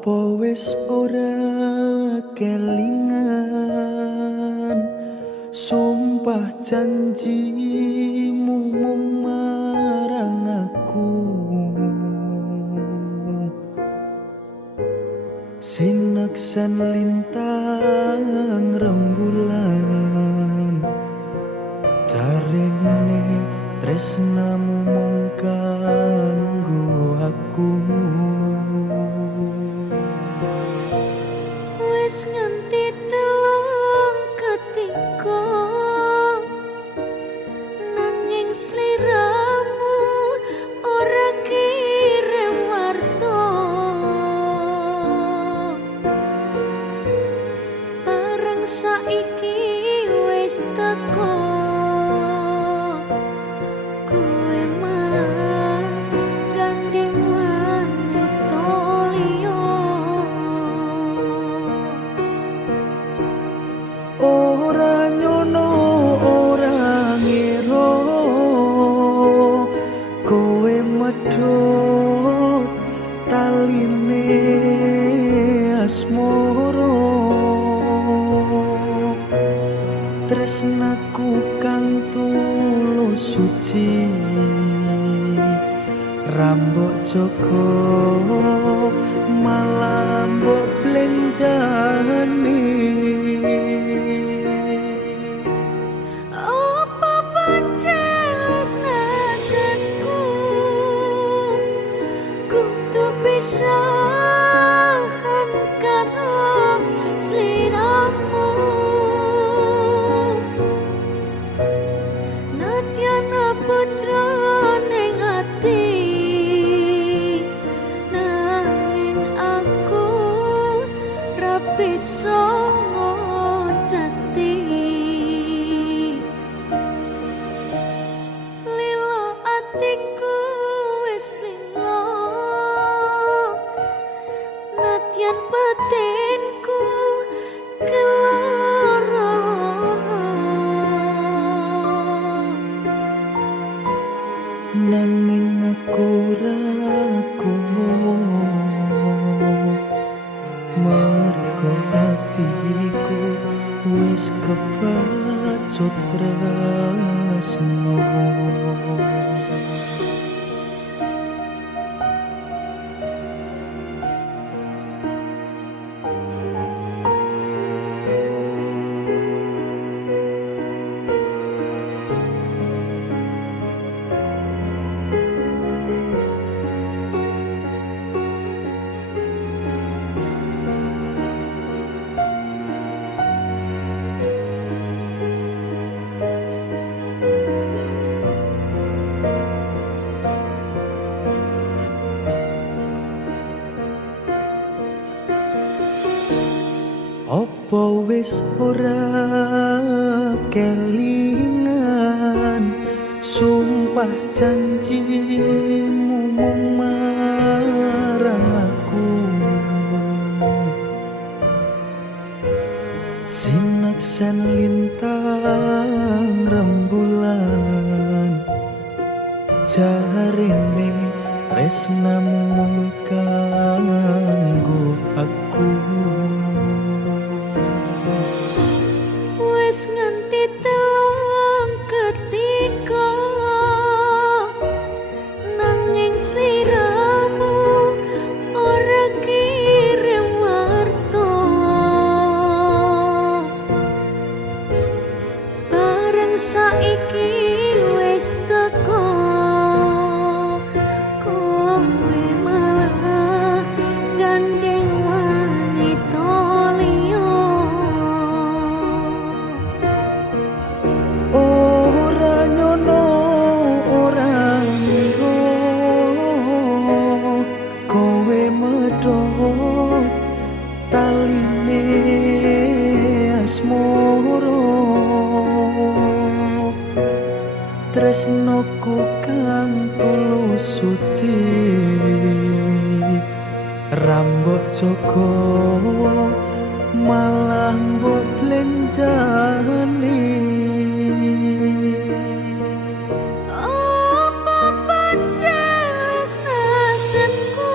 Apa wis ora kelingan sumpah janjimu mung marang aku sineksen lintang rembulan jarene tresnamu mung kanggo aku. Wis nganti telung ketika nanging sliramu ora kirim warta bareng saiki wis teko kowe malah gandeng wanita liya. Ora nyono ora ngira kowe medhot taline asmara tresnaku kang tulus suci rambok joko malah mbok blenjani. Apa pancen nasenku kudu pisahan karo sliramu nadyan putra ning ati nanging aku ra bisa ngocati lilo atiku wis lilo nadyan batinku keloro-loro Nanging aku ragu mergo hatiku wis kepacut tresno. Apa wis ora kelingan sumpah janjimu mung marang aku sineksen lintang rembulan jarene tresnamu mung kanggo aku. wis nganti telung ketika nanging sliramu ora kirim warta bareng saiki wis teko kowe malah gandeng wanita liya. Ora nyono ora ngira kowe medhot taline asmara tresnoku kang tulus suci rambok joko malah mbok blenjani. Apa pancen nasenku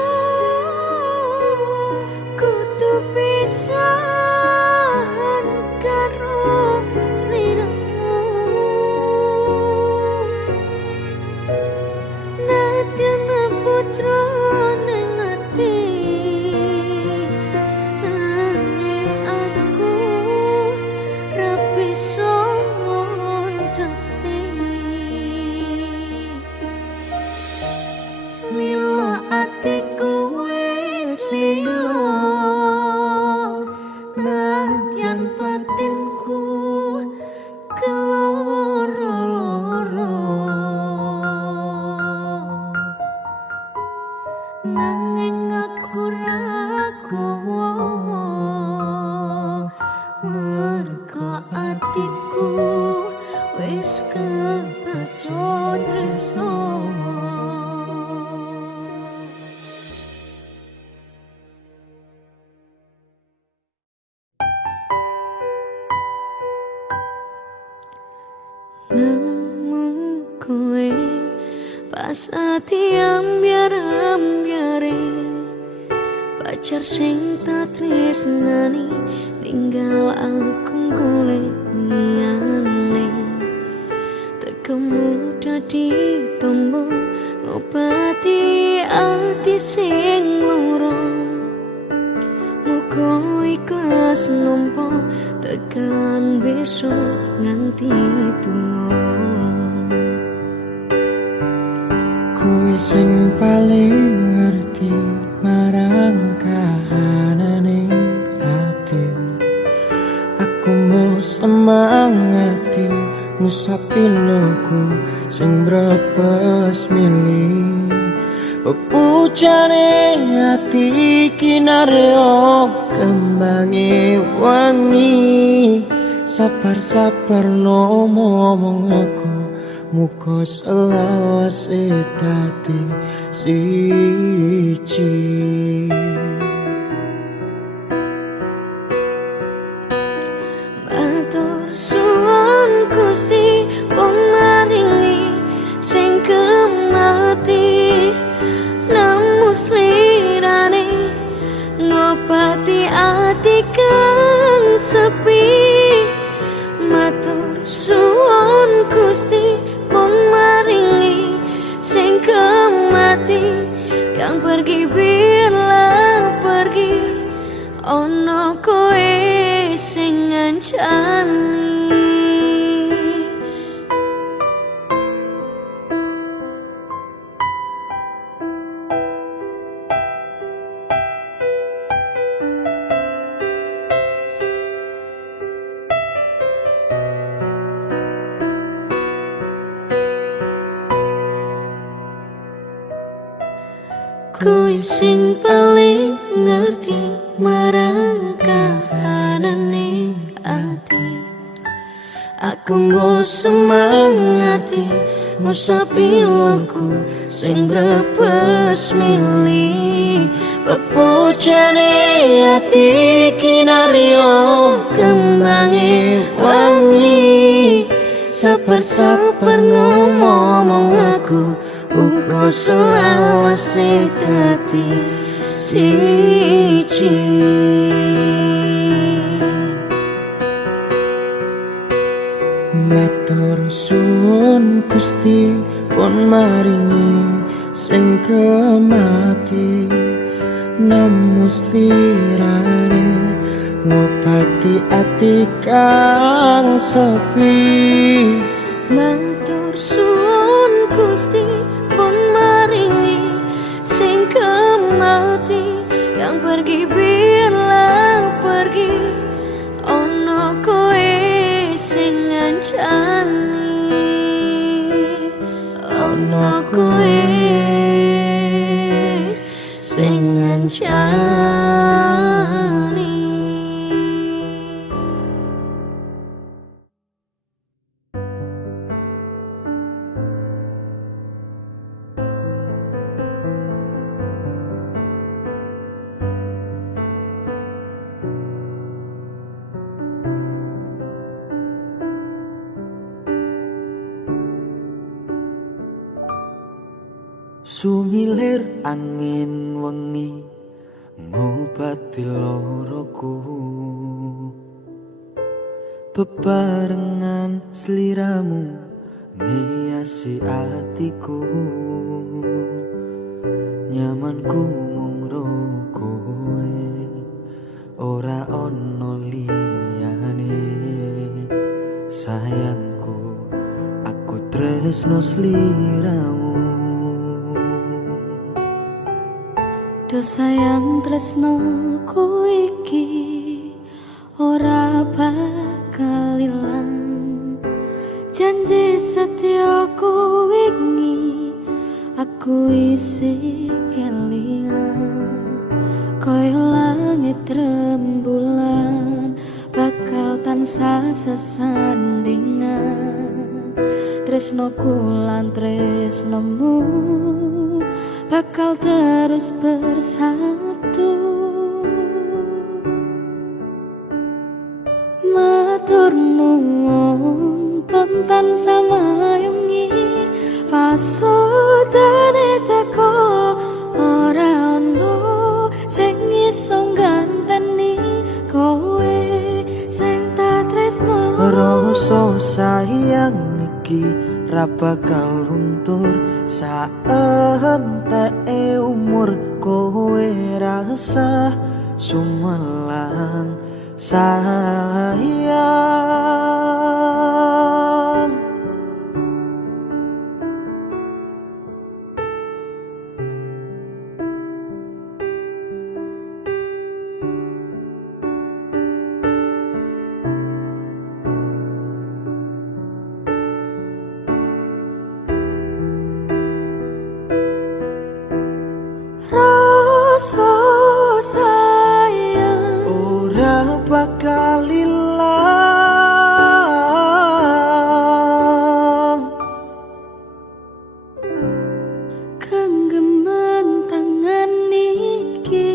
tiana putra ning ati nanging aku ra bisa ngoncati mila atiku wis ilang nadyan batinku keloro-loro nanging aku ragu merga atiku wis kebacut tresno. Nemu kowe pas ati ambyar-ambyare pacar sing tak tresnani ninggal aku golek liyane tekemu dadi tombo ngobati ati sing loro muga ikhlas nampa tekan besok nganti tuwa. Kowe sing paling ngerti marang kahanane ati. Aku mau semangati ngusapi loku sing brepes milih pepujane ati kinaryo kembangi wangi sabar-sabar no ngomong aku muka selawase dadi siji. Matur suwun Gusti wong maringi sing kemati namus lirane nopati ati kang sepi. Matur suwun Gusti wong maringi sing kemati yang pergi biarlah pergi ono kowe sing ngancani. Kowe sing paling ngerti marang kahanane ati. Aku mau semangati ngusapi loku sing brepes milih pepujane ati kinaryo kembangi wangi sabar-sabar ngomong aku uga selawase dadi siji. Matur suwun Gusti pun maringi sing kemati namus lirane ngobati ati kang sepi. Matur suwun Gusti pun maringi sing kemati yang pergi biarlah pergi ono kowe sing ngancani ono kowe sing ngancani. Sumilir angin wengi ngobati loroku bebarengan sliramu ngiasi atiku Imanku mung ro kowe, ora ono liyane. Sayangku, aku tresno sliramu. Do sayang tresnoku iki ora bakal ilang. Janji setiaku wingi aku isi kelingan. Koyo langit rembulan bakal tansah sesandingan. Tresnoku lan tresnomu bakal terus bersatu. Matur nuwun pontan samayungi pasudane teko ora ono sing iso ganteni kowe sing tak tresno. Rasa sayang iki ra bakal luntur saenteke umur. Kowe rasa sumelang sayang. Rasa sayang Ora bakal ilang. genggaman tangan iki.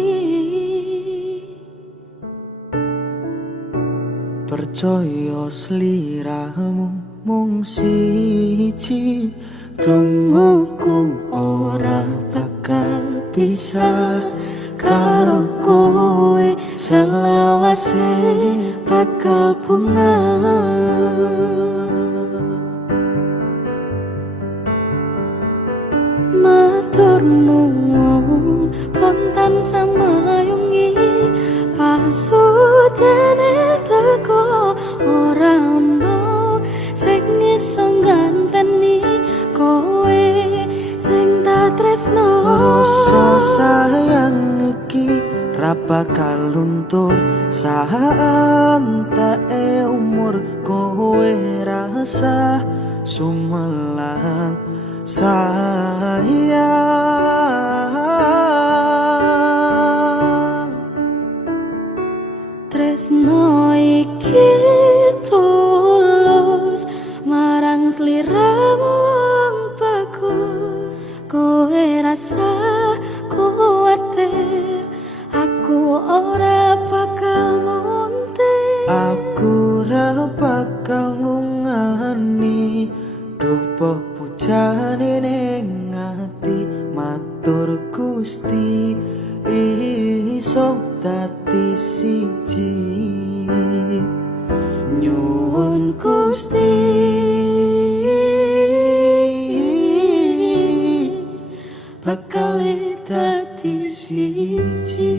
Percaya sliramu mung siji, tungguku ora bakal bisa karo kowe selawase bakal bunga. Matur nuwun pontan samayungi pasudane teko ora ono sing iso ganteni kowe sing tak tresno. Rasa sayang iki ra bakal luntur saenteke umur. Kowe rasa sumelang sayang. Tresno iki tulus marang sliramu wong bagus. Kowe rasa kuwatir aku ora bakal muntir. Aku ra bakal lungani dupa pujane ning ati. Matur Gusti iso dadi siji. Nyuwun Gusti bakal dadi siji.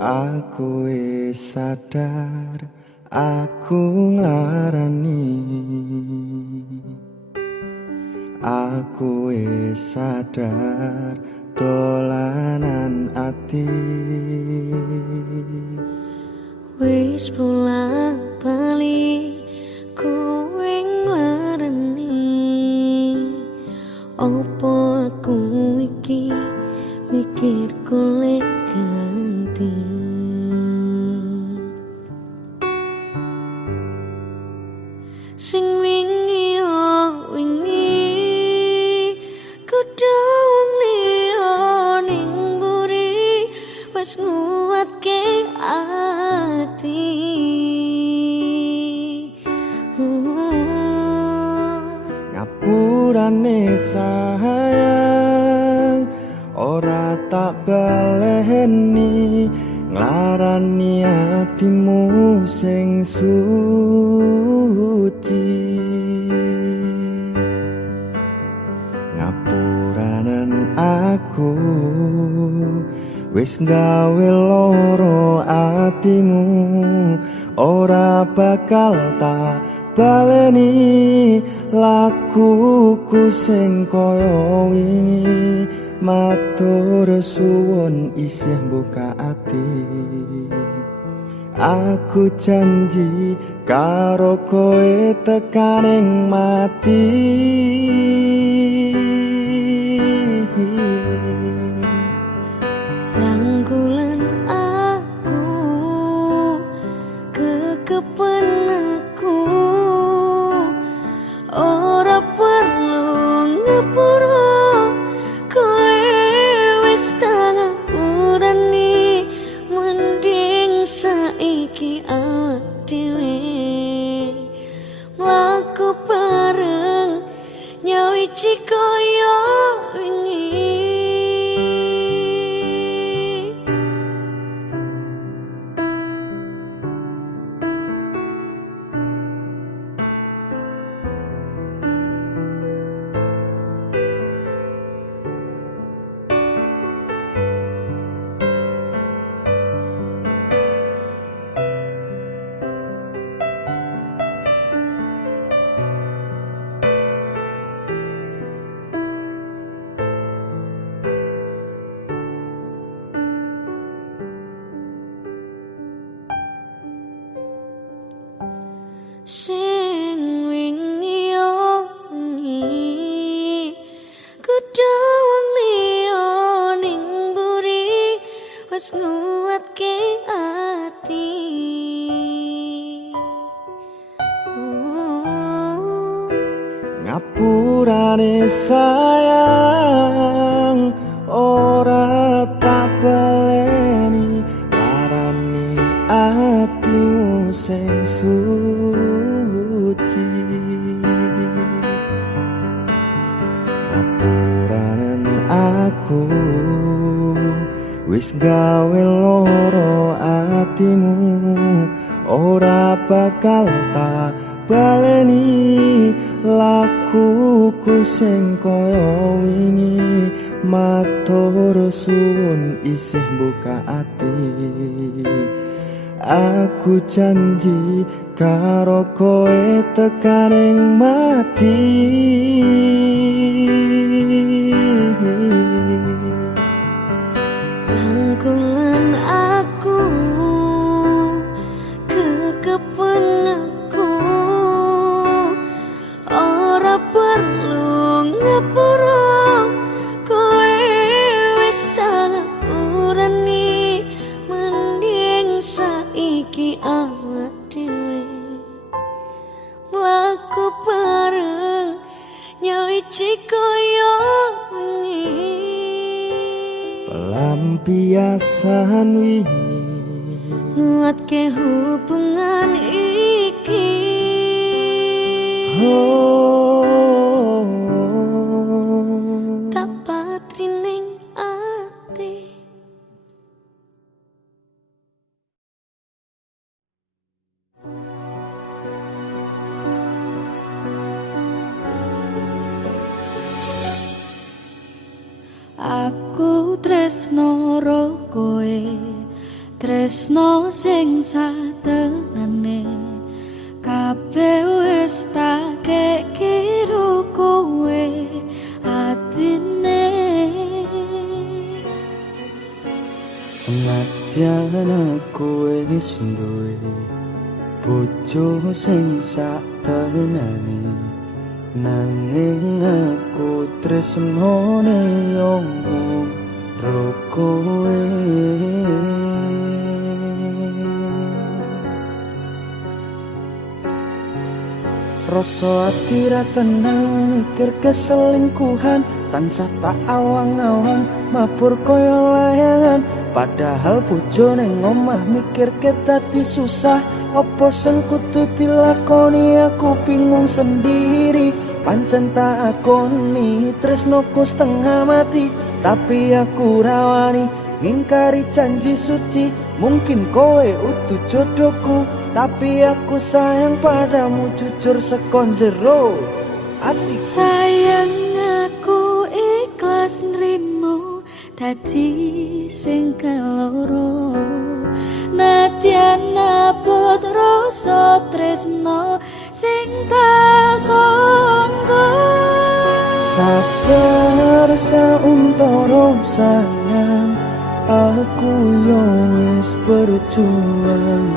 Aku wis sadar, aku nglarani. Aku wis sadar, dolanan ati. Wis bolak balik kowe nglarani. Opo aku iki mikir golek ganti. Sing wingi oh wingi kudu wong liya ning mburi wis nguwatke ati. atimu sing suci. Ngapuranen aku wis gawe loro atimu, ora bakal tak baleni lakuku sing kaya wingi. Matur suwun isih buka ati, aku janji karo koe tekaning mati. Rangkulan aku, kekepen aku, ora perlu ngapura. Koe wis tak ngapurani, mending saiki awak dhewe mlaku bareng nyawiji kaya wingi. Sing wingi wengi kudu wong liya ning mburi wis nguatke ati. Ngapurane sayang ora tak baleni, larani atimu sing suci. Ngapuranen aku wis gawe loro atimu, ora bakal tak baleni lakuku sing kaya wingi. Matur suwun isih buka ati, aku janji karo koe tekaning mati. Rangkulan aku, kekepen aku, ora perlu ngapura. Koe wis tak ngapurani, mending saiki awak dhewe mlaku bareng nyawiji kaya wingi. Pelampiasan wingi Nguatke hubungan iki. Tak patri ning ati. Aku tresno ro koe, tresno sing satenane, kabeh wis tak kekiro koe atine. Senadyan aku wis duwe bojo sing satenane, nanging aku tresnone yo ro koe. Rasa ati ra tenang mikir keselingkuhan, tansah tak awang-awang mabur kaya layangan. Padahal bojo ning omah mikir ketati susah, apa sing kudu dilakoni aku bingung sendiri. Pancen tak akoni tresnoku setengah mati, tapi aku rawani ngingkari janji suci. Mungkin kowe utuh jodohku, tapi aku sayang padamu jujur sekon jero atiku. Sayang aku ikhlas nrimo dadi sing keloro, nadyan abot rasa tresno sing tak sangka. Sabar sauntara sayang, aku yo wis berjuang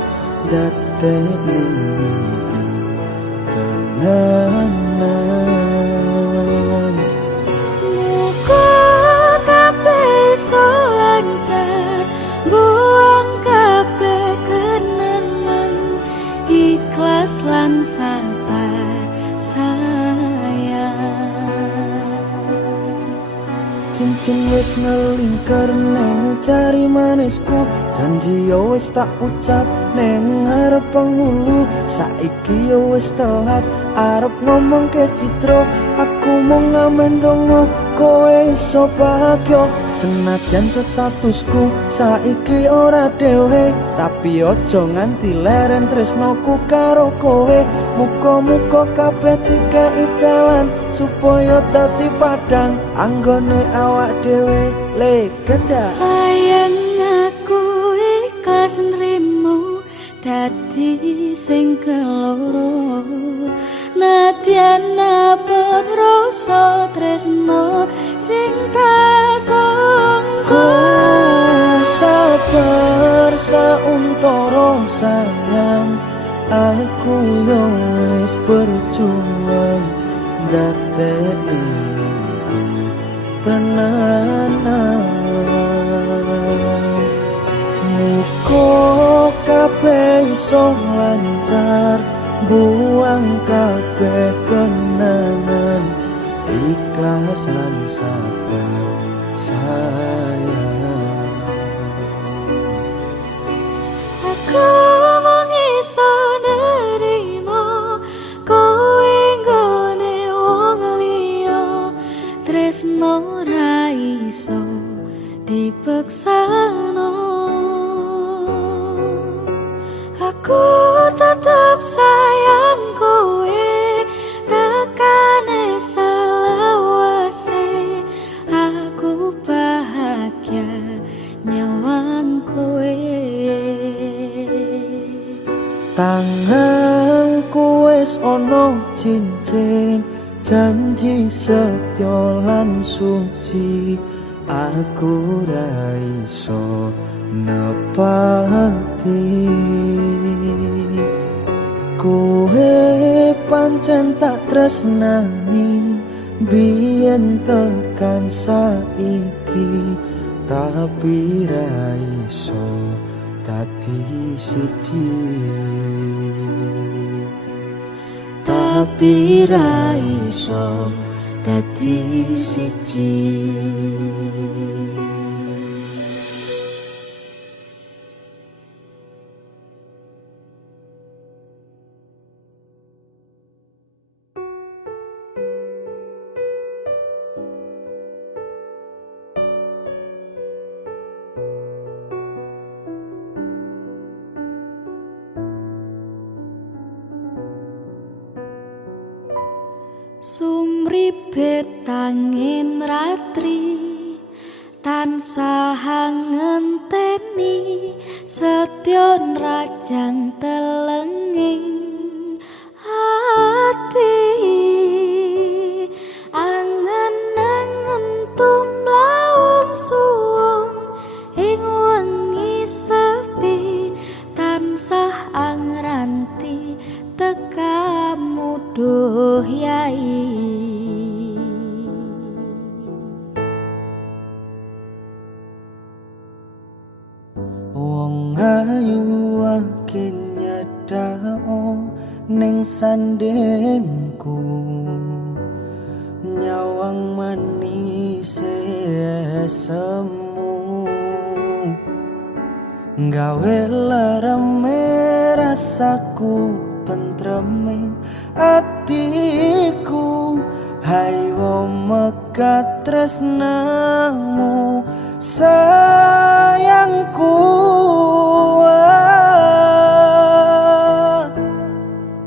dadekne tenanan. Muga kabeh iso lancar, buang kabeh kenangan, ikhlas lan sabar sayang. Cincin wis ngelingker neng cari manisku, janji yo wis tak ucap neng arep penghulu. Saiki yo wis telat arep ngomong ke Citro, aku mau ngamen dongo kowe iso bahagia. Senajan statusku saiki ora dhewe, tapi ojo nganti leren tresnoku karo kowe. Muga-muga kabeh dikei dalan supaya dadi padang anggone awak dhewe legenda. Sayang aku ikhlas nrimo dadi sing keloro, nadyan abot rasa tresno sing tak sangka. Sabar sauntara sayang, aku yo wis berjuang dadekne tenanan. Muga kabeh iso lancar, buang kabeh kenangan, ikhlas lan sabar sayang. Aku mung iso nerimo kowe nggone wong liya, tresno ra iso dipeksano. Aku tetap sayang kowe, tekane selawase aku bahagia nyawang kowe. Tanganku wis ono cincin, janji setya lan suci, aku ra iso nepati. Kowe pancen tak tresnani, biyen tekan saiki, tapi ra iso dadi siji. Tapi ra iso dadi siji. Sumripet angin ratri tansah ngenteni, setyon rajang telenging ati. Angen-angen tumlawung suwung ing wengi sepi, tansah angranti tekamu duh yai. Wong ayu akin nyedao ning sandengku, nyawang manis semu, gawe lereme rasaku tentreming atiku. Hai wo mekat tresnamu sayangku.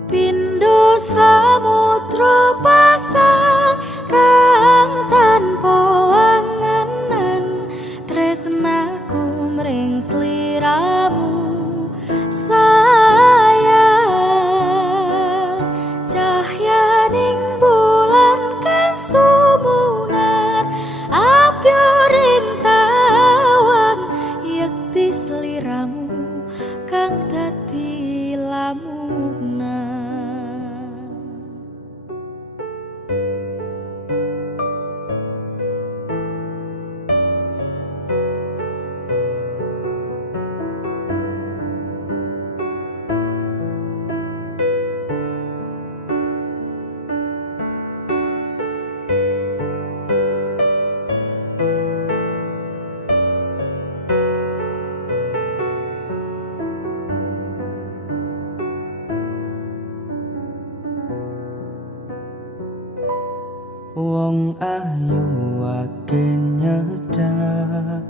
Pindho samudra pasang kang tanpa wangenan, tresnaku mring sliramu sayang. Cahyaning bulan kang sumunar apyoring tawang, yekti sliramu kang dadi lamunan. Wong ayu ake nyedak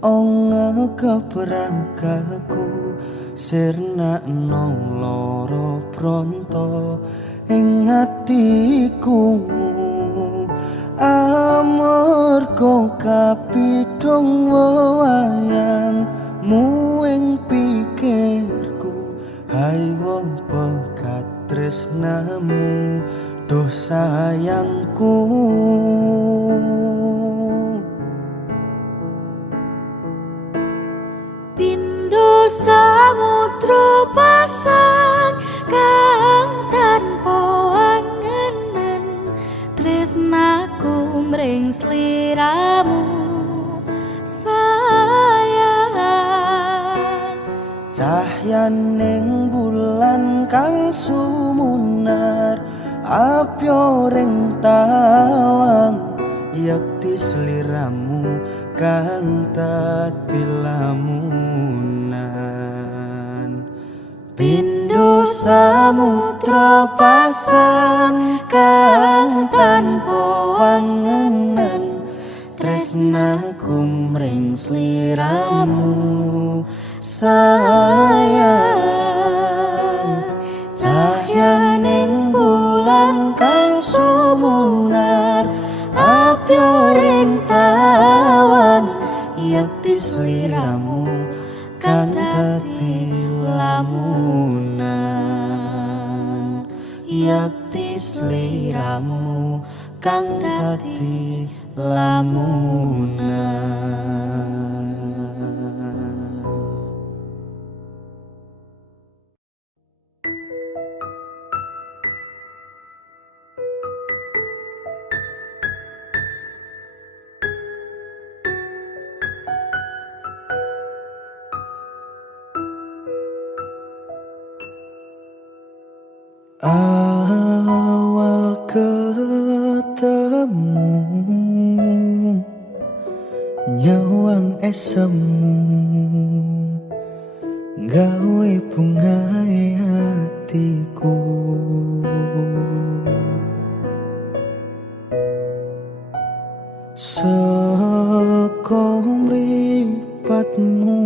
ong keberakaku sirna nong loro pronto ing atiku. Amarga kapidhong wayangmu ing pikirku, hai wong pekat tresnamu duh sayangku. Pindho samudra pasang kang tanpa wangenan, tresnaku mring sliramu sayang. Cahyaning bulan kang sumunar apyoring tawang, yekti sliramu kang dadi lamunan. Pindho samudra pasang kang tanpa wangenan, tresnaku mring sliramu sayang. Cahyaning bulan kang sumunar apyoring tawang, yekti sliramu kang dadi lamunan. Yekti sliramu kang dadi lamunan. Awal ketemu nyawang esem gawe bungae hatiku. Saka mripatmu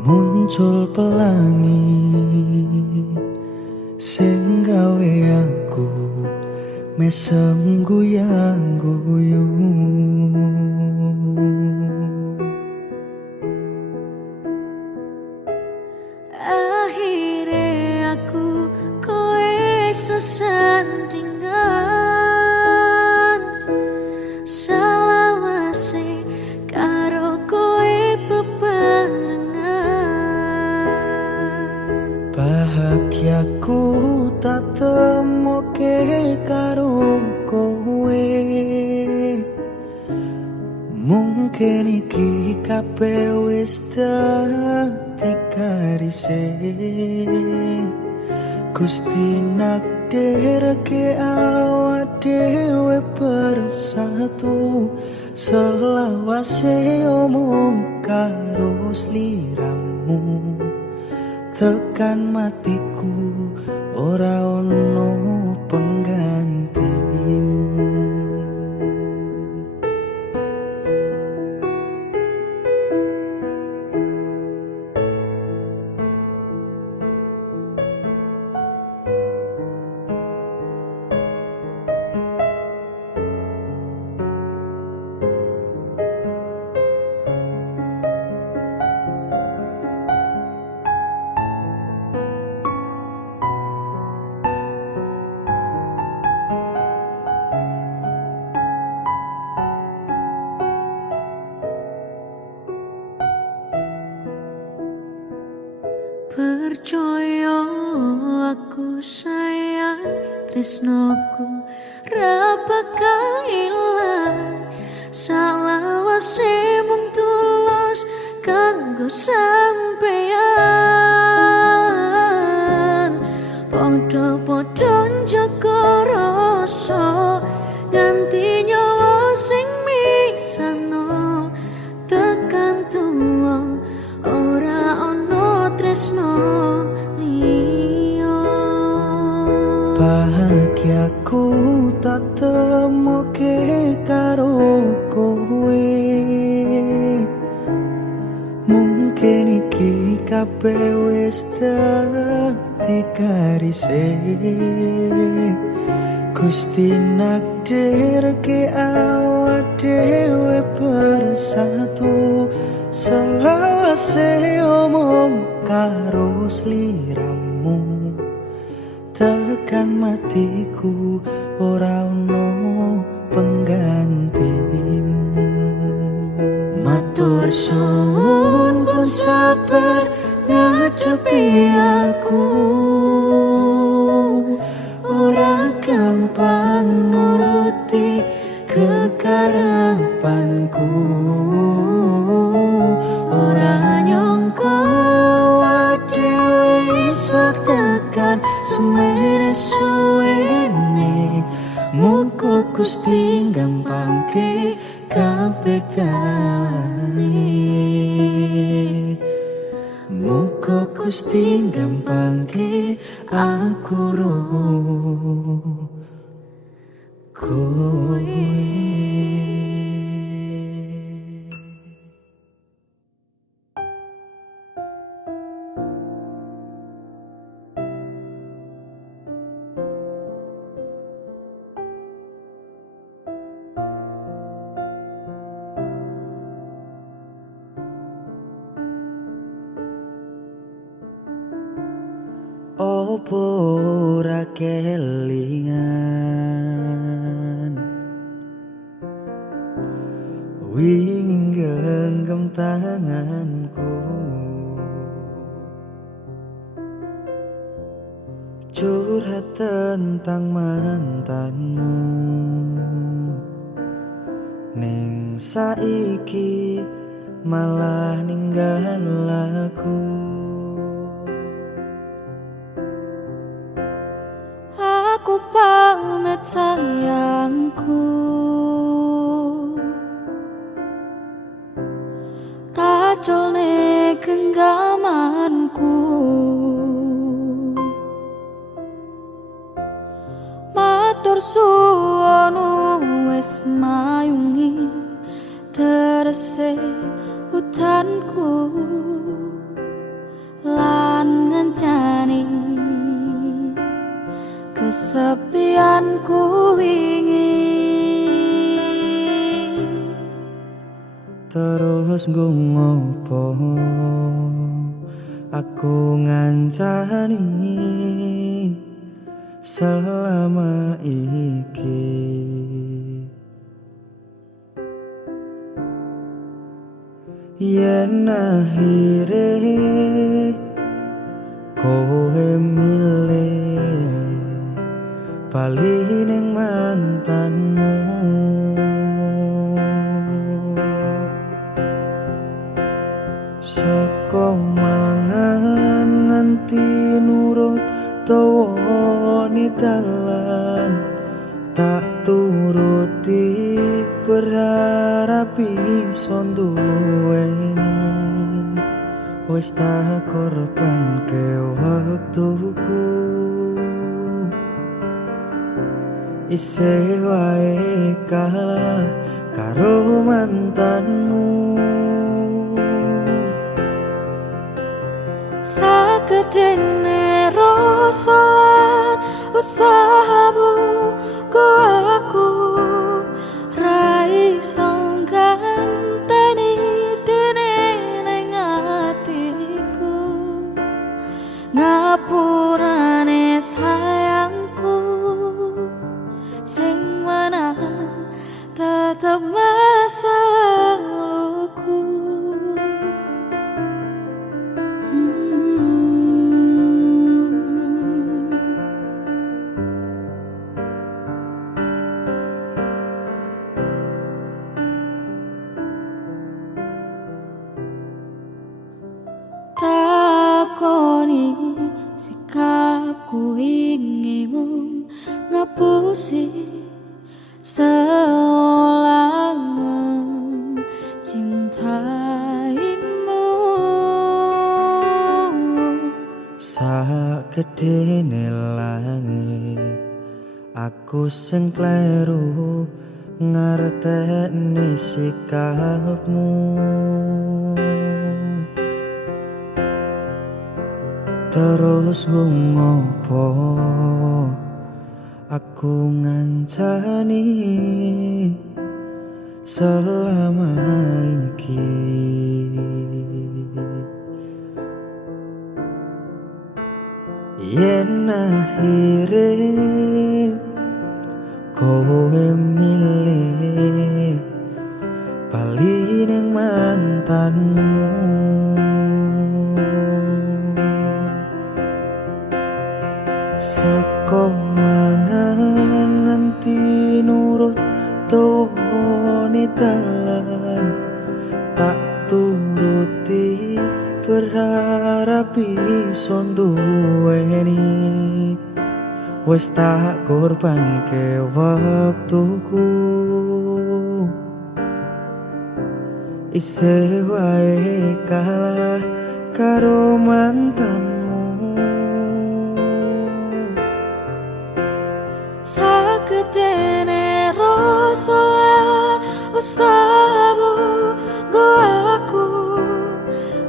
muncul pelangi sing gawe aku mesem guyang-guyu. Akhire aku kowe sesandingan, selawase karo kowe bebarengan. Bahagiaku tak temoke karo kowe, mungkin iki kabeh wis dadi garise. Gusti nakdirke awak dhewe bersatu, selawase omong karo sliramu. Tekan matiku ora ono penggantimu. Percaya aku sayang tresnoku ra bakal ilang salawase mung tulus kanggo sampeyan padha-padha njaga rasa ganti nyawa sing misano tekan tuwa ora ono tresno liya bahagiaku tak temoke karo kowe mungkin iki kabeh wis dadi garise Gusti nakdir ke awak dhewe bersatu selawase omong karo sliramu tekan matiku ora ono penggantimu matur suwun pun sabar ngadepi aku ora gampang nuruti kekarepanku ora nyangka dhewe iso tekan semene suwene muga Gusti gampangke kabeh dalane muga Gusti gampangke aku ro kowe opo ora kelingan wingi genggam tanganku curhat tentang mantanmu ning saiki malah ninggal aku aku pamit sayangku kaculne genggamanku matur suwun wis mayungi terse hutanku lan ngancani kesepianku wingi terus nggo ngopo aku ngancani selama iki yen akhire kowe milih bali ning mantanmu saka mangan nganti nurut tawone dalan tak turuti berharap iso duweni wis tak korbanke waktuku isih wae kalah karo mantanmu sagedene rasa usahamu ku aku ra iso ganteni dene ning atiku ngapurane sayangku sing mana tetep masa laluku mung ngapusi seolah mencintaimu. Sakedene langit aku sing kleru ngartekne sikapmu. Terus ngopo aku ngancani selama iki. Yen akhire kowe milih bali ning mantanmu, seko mangan nganti nurut tone dalan tak turuti berharap iso duweni. Wes tak korbanke waktuku, isih wae kalah karo mantanmu. Sakedene rasa lan usahamu go aku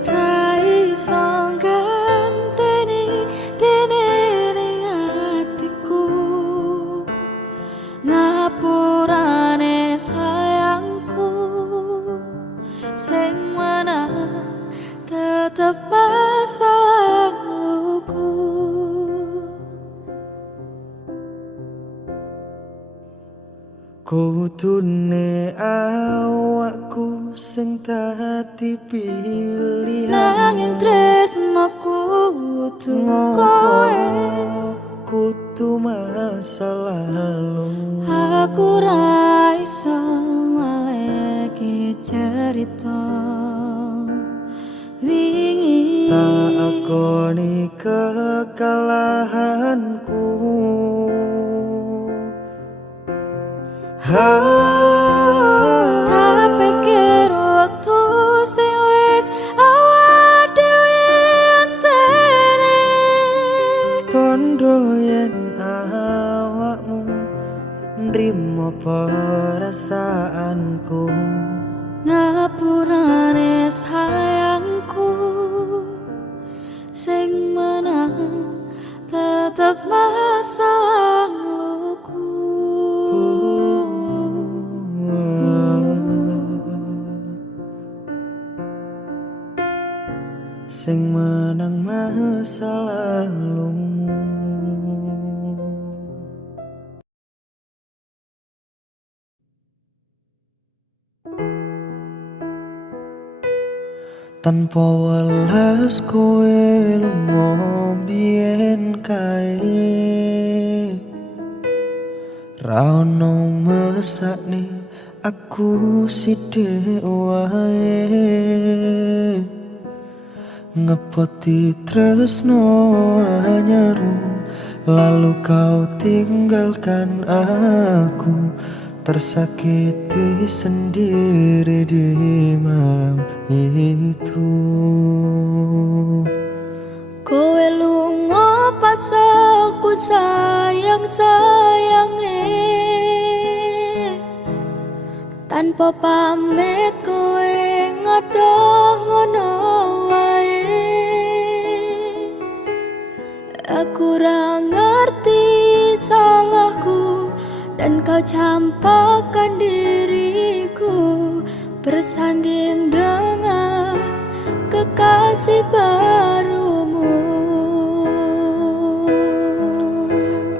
ra iso ganteni dene ning atiku. Ngapurane sayangku sing mana tetep masalahku. Kudune awakku sing dadi pilihan, Nanging tresnoku kudu kowe. Kudu masa lalu. Aku ra iso ngaleki cerita wingi. Tak akoni kekalahanku. Tak pikir waktu sing wis awak dhewe antene. Tondo yen awakmu nrimo perasaanku. Ngapurane sayangku sing menang tetep masalahku. Sing menang masa lalumu. Tanpa welas kowe lunga biyen kae, ra ono mesakne aku sithik wae. Ngepoti tresno anyaru, lalu kau tinggalkan aku, tersakiti sendiri di malam itu. Kowe lunga pas aku sayang-sayange, tanpa pamit kowe ngadoh ngono wae. Aku ra ngerti salahku dan kau campakkan diriku bersanding dengan kekasih barumu.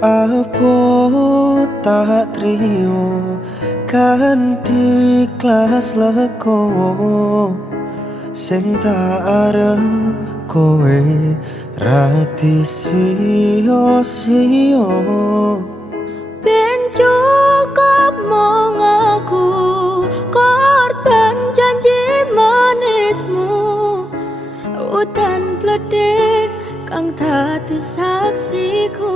Apa tak terima kan di kelas lekowo, sing tak arep kowe rati sio-sio. Ben cukup mong aku korban janji manismu, udan pledek kang dadi saksiku.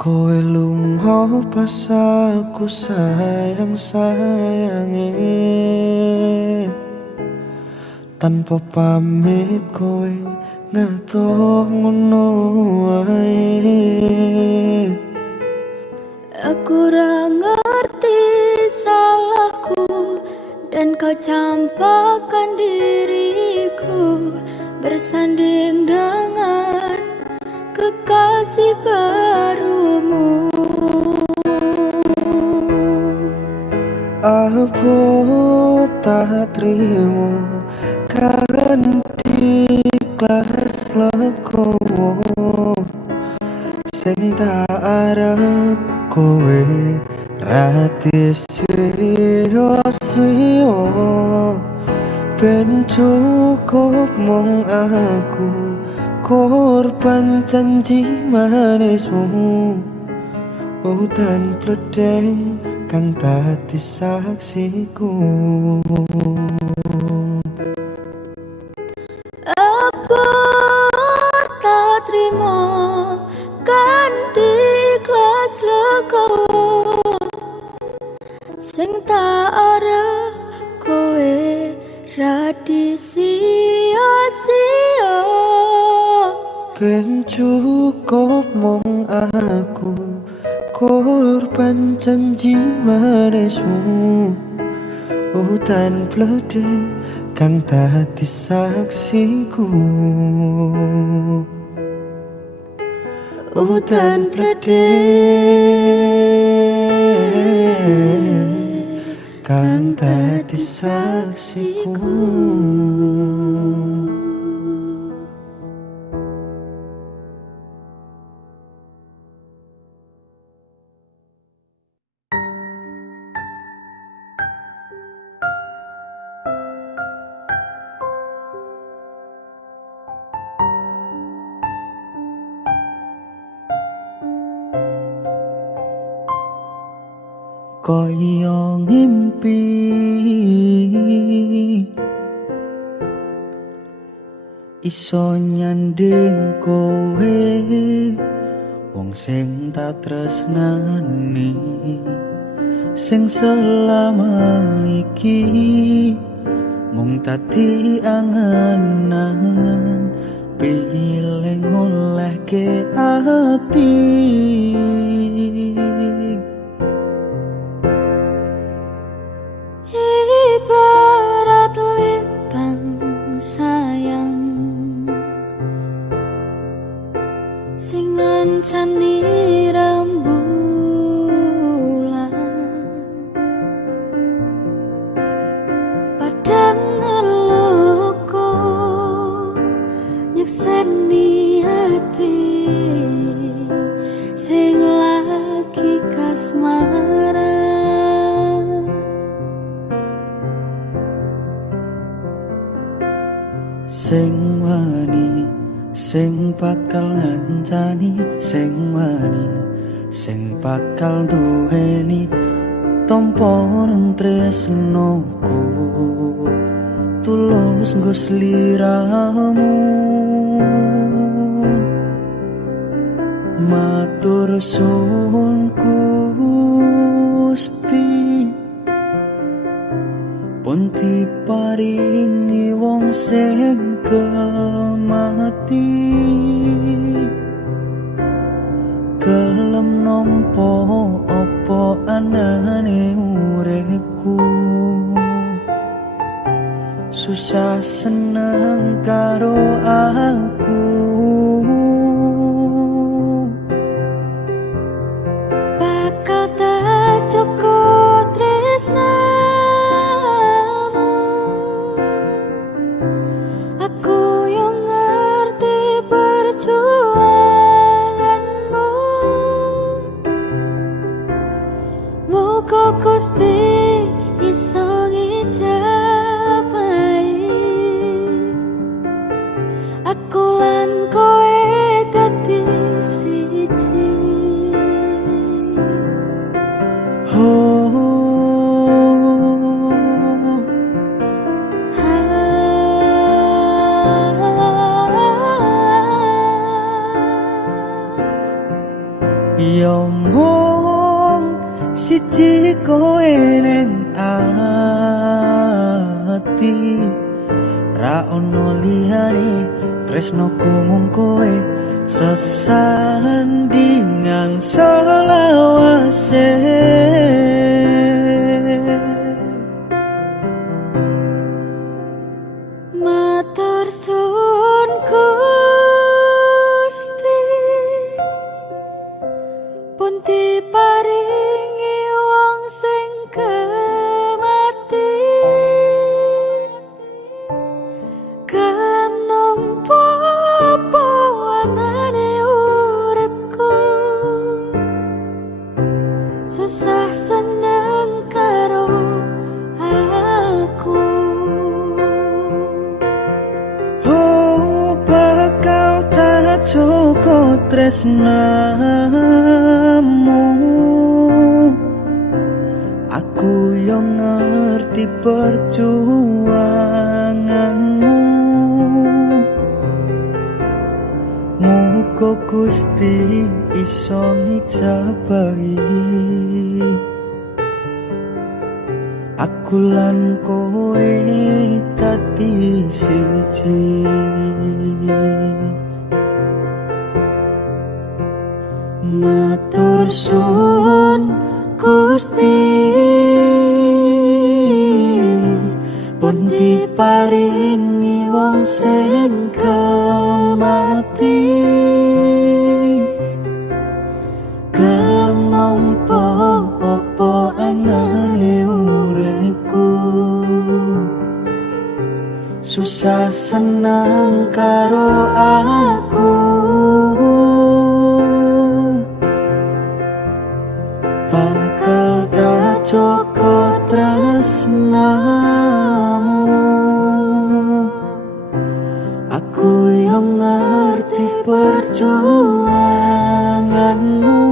Kowe lunga pas aku sayang-sayange, tanpa pamit kowe ngato ngono wae. Aku ra ngerti salahku dan kau campakkan diriku bersanding dengan kekasih barumu. Apa tak terima kanthi ikhlas legowo, sing tak arep kowe rati sia-sia. Ben cukup mong aku korban janji manismu, udan pledhe kang dadi saksiku. Apa tak terima kanthi ikhlas legowo, sing tak arep kowe radi sia-sia. Ben cukup mong aku korban janji manismu, udan pledhe kang dadi saksiku. Udan pledhe kang dadi saksiku. Koyo ngimpi iso nyanding kowe, wong sing tak tresnani, sing selama iki mung dadi angan-angan pilih ngolehke ati. Ibarat lintang sayang sing ngancani rembulan, padang ngeluku nyekseni hati sing lagi kasmaran. Sing wani, sing bakal ngancani, sing wani, sing bakal duweni tompo nang tresnoku, tulus nggo sliramu. Matur suwun Gusti, pun diparingi wong sing kemati, gelem nampa apa anane uripku, susah seneng karo aku. Bakal tak cukup tresna, muga Gusti iso ngijabahi aku lan kowe siji kowe ning ati, ra ono liyane tresnoku mung kowe sesandingan selawase. Matur suwun Gusti, pun diparingi wong sing kemati, gelem nampa apa anane uripku, susah seneng karo aku. Oh, bakal tak cukup tresnamu, aku yang ngerti perjuanganmu. Muga Gusti iso ngijabahi aku lan kowe dadi siji. Matur suwun Gusti, pun diparingi wong sing kemati, gelem nampa apa anane uripku, susah senang karo aku. Bakal tak cukup tresnamu, aku yang ngerti perjuanganmu.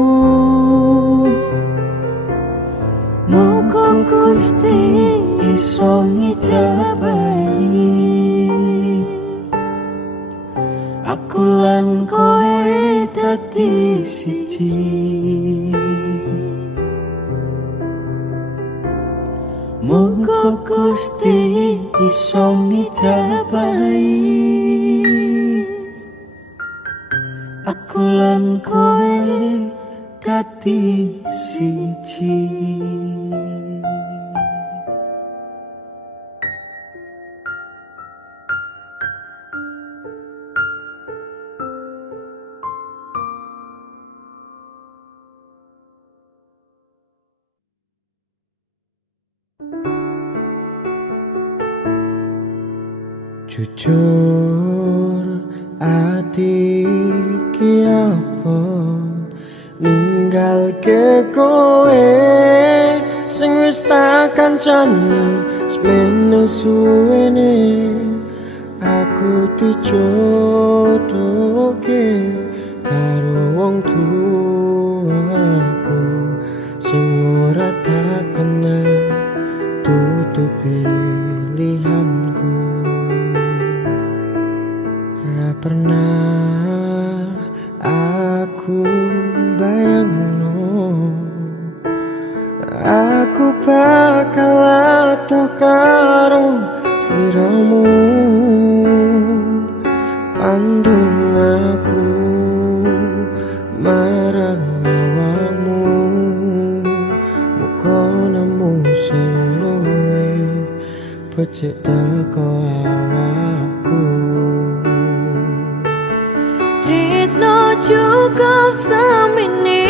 Muga Gusti iso ngijabahi aku lan kowe dadi siji. Muga Gusti iso ngijabahi aku lan kowe dadi siji. Jujur ati ki apa ninggalke kowe sing wis tak kancani semene suwene. Aku dijodohke karo wong tuaku sing ora tak kenal, dudu pilihanku. Ra pernah aku bayangno aku bakal atuh karo sliramu, pandung aku marang awakmu. Muga nemu sing luwe becik teko awakku. Tresno cukup semene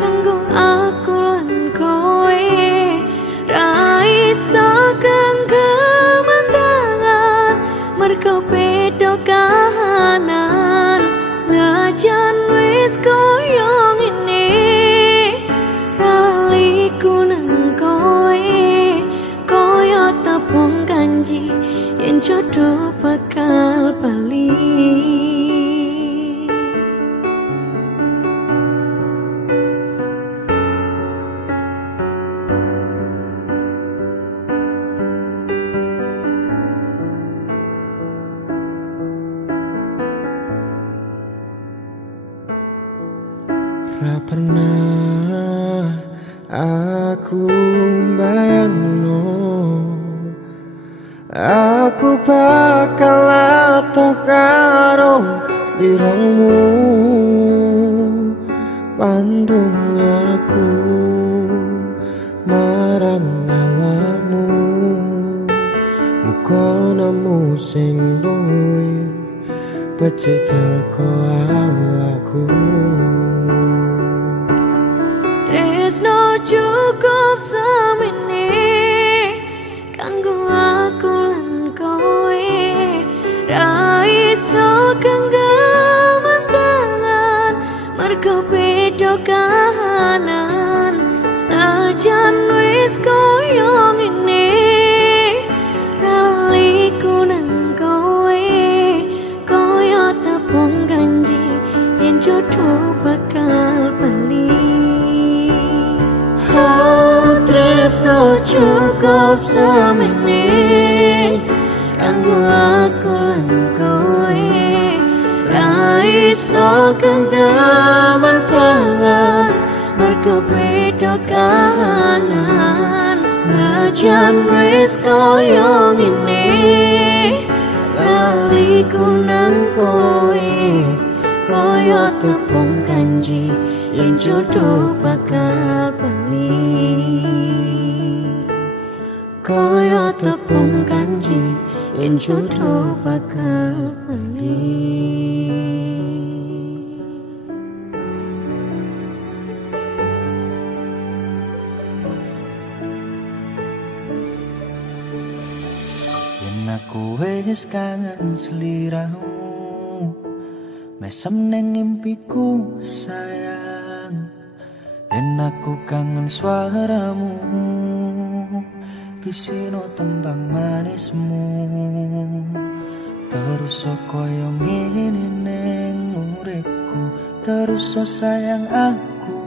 kanggo aku lan kowe, ra iso genggaman tangan mergo beda kahanan. Senajan wis koyo ngene, ra laliku nang kowe, koyo tepung kanji yen jodoh bakal bali. Ra pernah aku bayangno aku bakal atoh karo sliramu pandung aku marang awakmu muga nemu sing duwe becik teko awakku. Tresno cukup semene kanggo aku lan kowe ra iso genggaman tangan mergo beda kahanan senajan wis koyo ngene laliku nang kowe koyo tepung kanji yen jodoh bakal bali. Tresno cukup semene kanggo aku lan kowe ra iso genggaman tangan mergo beda kahanan senajan wis koyo ngene laliku nang kowe koyo tepung kanji yen jodoh bakal bali. Koyo tepung kanji yen jodoh bakal bali. Yen aku wis kangen sliramu mesem ning mimpiku sayang. Yen aku kangen suaramu bisino tembang manismu terus koyo ngene ning uripku terus sayang aku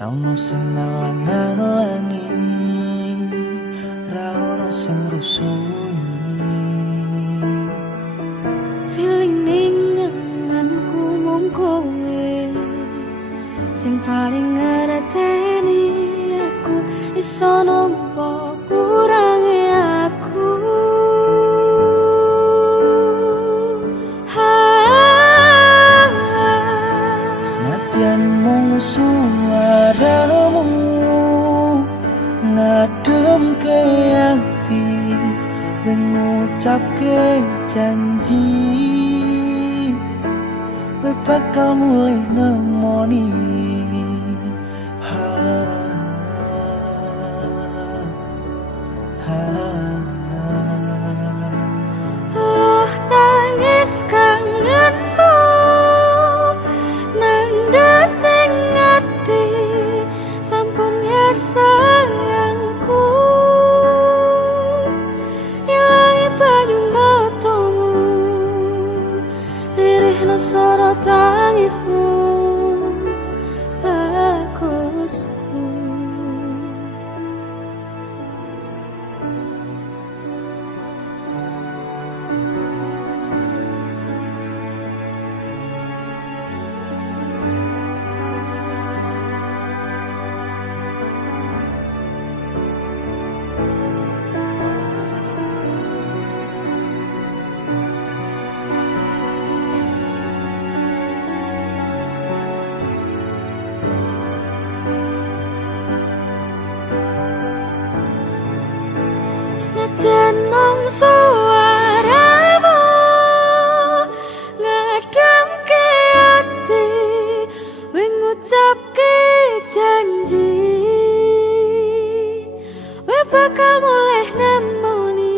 ra ono sing ngalang-alangi ra ono sing rusui Feeling ning anganku mung kowe sing paling ngerteni aku iso nampa kurange aku. Senadyan mung suaramu ngademke ati ngucapke janji kowe bakal mulai nemoni Loh tangis kangenmu nandas ning ati sampun ya sayangku ilangi banyu matamu lirihno sorot tangismu bagusmu. Senajan mung suaramu ngademke ati wing ngucapke janji we bakal mulai nemoni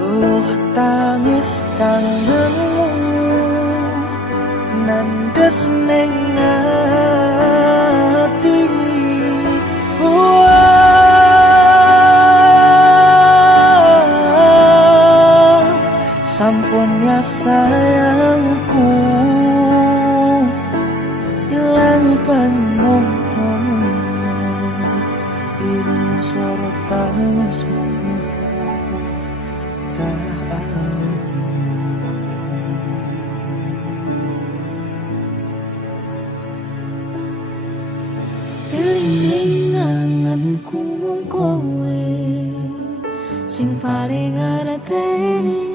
Loh tangis kangenmu nandes ning ati sampun ya sayangku ilangi panontonmu irungi suara tangismu cahaya Eling anganku mung kowe sing paling ngerteni